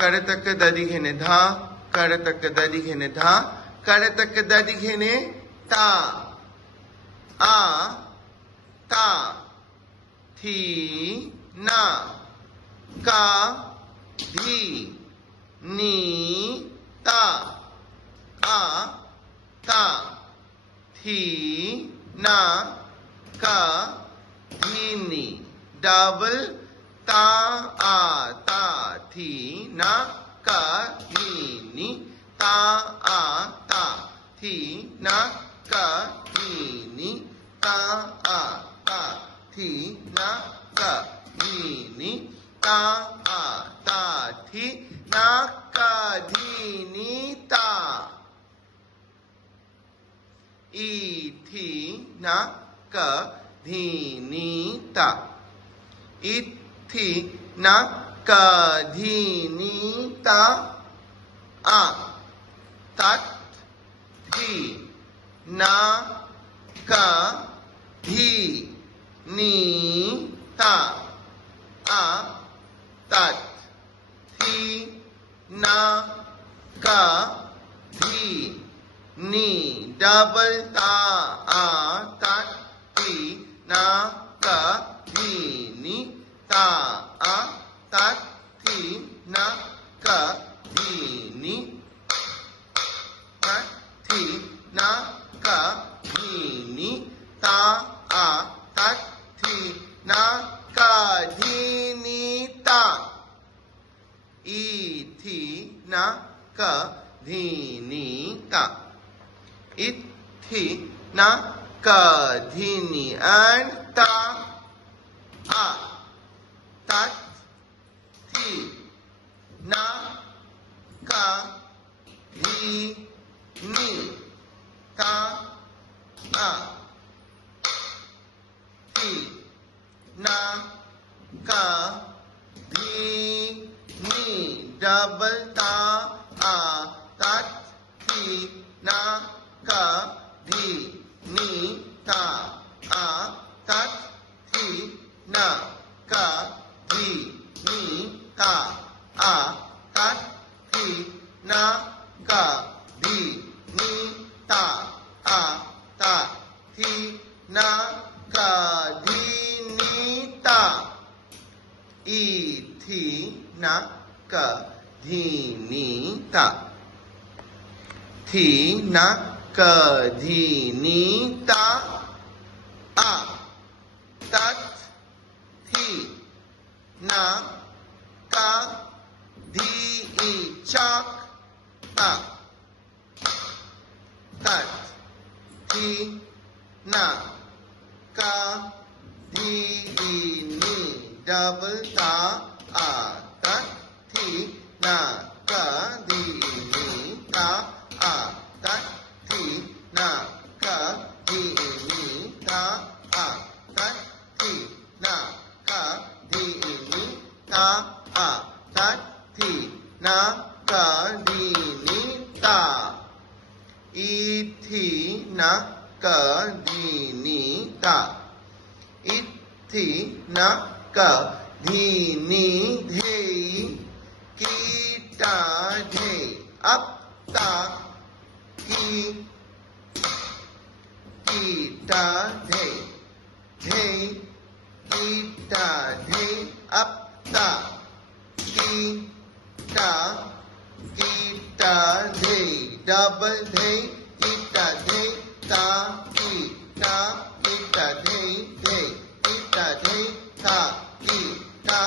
करतक ददि घेने धा करतक ददि घेने धा करतक ददि घेने ता आ ता थी ना का धी नी ता आ ता थी ना का धी नी डबल ता आ ता थी ना का धी नी ता आ ता थी ना का धी नी ता आ ता थी ना का धी नी ता आ ता थी ना का धी नी ता ई थी ना का धी नी ता इथी ना का धी नी ता आ तत थी ना का धी नी ता आ तत थी ना का धी नी डबल ता आ तत थी ना का धी नी ता आ तत थी ना का धी नी तत थी ना का धी नी ता आ तत थी ना का धी नी ता ई थी ना का धी नी ता इत थी ना का धी नी एंड ता आ तत थी ना का धी नी ता आ थी ना का धी नी डबल ता आ तत थी ना का धी नी ता आ तत थी ना का धी नी ता आ तत थी ना का धी नी ता आ ता थी ना का धी नी ता ई थी ना का धी नी ता थी ना का धी नी ता आ तत थी ना का धी ई चाक ता तत थी ना का धी ई नी डबल ता आ तत थी ना का धी नी ता आ तत थी ना का धी नी ता आ तत थी ना का धी नी ता आ तत थी ना का धी नी ता ई थी ना का धी नी ता इत थी ना का धी नी धे कीटा धे अप ता की कीटा धे धे कीटा धे अप ता कीटा कीटा धे डबल धे कीटा धे ता कीटा कीटा धे धे कीटा धे ता कीटा